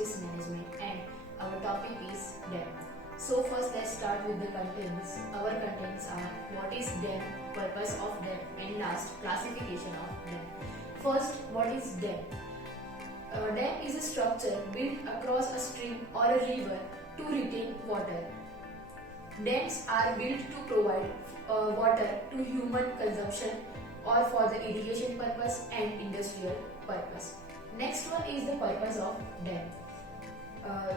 resources management, and our topic is dam. So first let's start with the contents. Our contents are what is dam, purpose of dam, and last classification of dam. First, what is dam? A dam is a structure built across a stream or a river to retain water. Dams are built to provide water to human consumption or for the irrigation purpose and industrial purpose. Next one is the purpose of dam.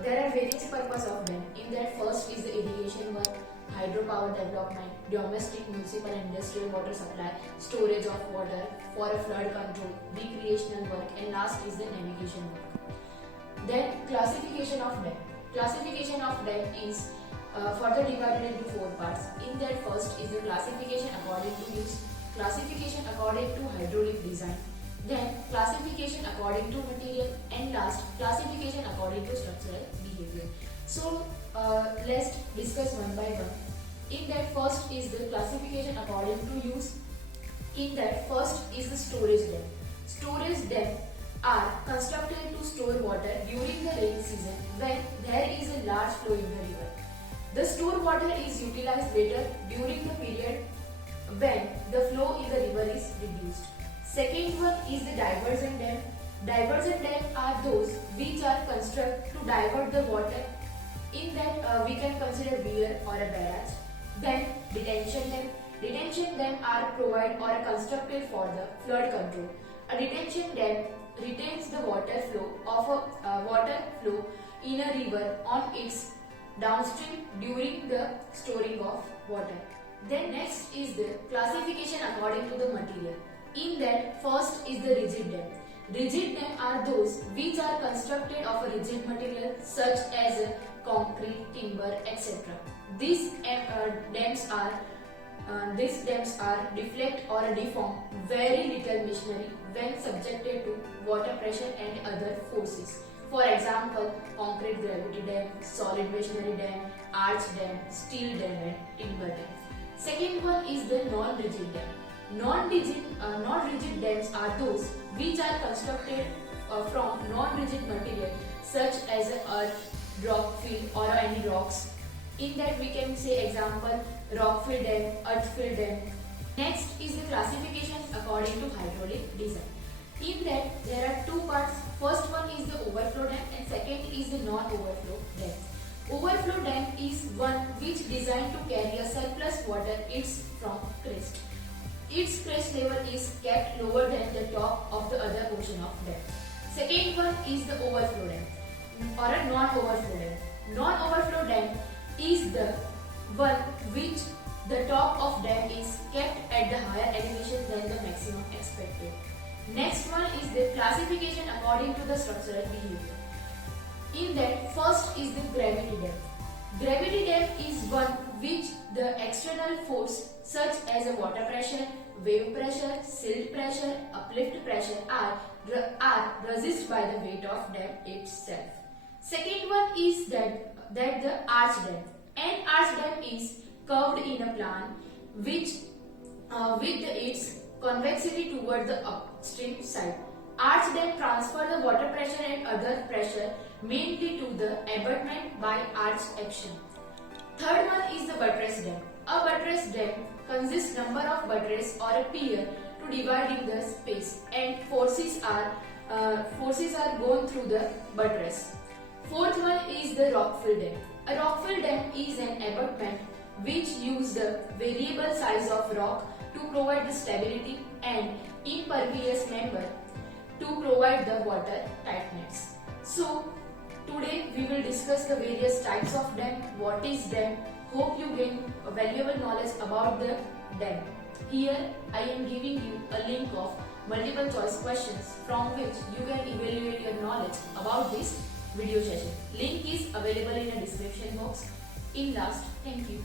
There are various purposes of dam. In that, first is the irrigation work, hydropower development, domestic, municipal and industrial water supply, storage of water for a flood control, recreational work, and last is the navigation work. Then classification of dam. Classification of dam is further divided into four parts. In that, first is the classification according to use, classification according to hydraulic design, then classification according to material, and last classification according to structural behavior. So let's discuss one by one. In that, first is the classification according to use. In that, first is the storage dam. Storage dam are constructed to store water during the rain season when there is a large flow in the river. The stored water is utilized later during the period when the flow in the river is reduced. Second one is the diversion dam. Diversion dam are those which are constructed to divert the water. In that, we can consider weir or a barrage. Then detention dam. Detention dam are provided or constructed for the flood control. A detention dam retains the water flow of a water flow in a river on its downstream during the storing of water. Then next is the classification according to the material. In that, first is the rigid dam. Rigid dam are those which are constructed of a rigid material such as concrete, timber, etc. These dams are deflect or deform very little machinery when subjected to water pressure and other forces. For example, concrete gravity dam, solid machinery dam, arch dam, steel dam, and timber dam. Second one is the non-rigid dam. Non-rigid dams are those which are constructed from non-rigid material such as earth, rock fill or any rocks. In that, we can say example rock fill dam, earth fill dam. Next is the classification according to hydraulic design. In that, there are two parts. First one is the overflow dam and second is the non-overflow dam. Overflow dam is one which designed to carry a surplus water its from crest. Its crest level is kept lower than the top of the other portion of dam. Second one is the overflow dam or a non-overflow dam. Non-overflow dam is the one which the top of dam is kept at the higher elevation than the maximum expected. Next one is the classification according to the structural behavior. In that, first is the gravity dam. Gravity dam is one which the external force such as a water pressure, wave pressure, silt pressure, uplift pressure are resisted by the weight of dam itself. Second one is that the arch dam. An arch dam is curved in a plan which with its convexity toward the upstream side. Arch dam transfer the water pressure and other pressure mainly to the abutment by arch action. Third one is the buttress dam. A buttress dam consists number of buttress or a pier to dividing the space and forces are going through the buttress. Fourth one is the rockfill dam. A rockfill dam is an abutment which use the variable size of rock to provide the stability and impervious member to provide the water tightness. So today we will discuss the various types of dam, what is dam. Hope you gain a valuable knowledge about the dam. Here I am giving you a link of multiple choice questions from which you can evaluate your knowledge about this video session. Link is available in the description box. In last, thank you.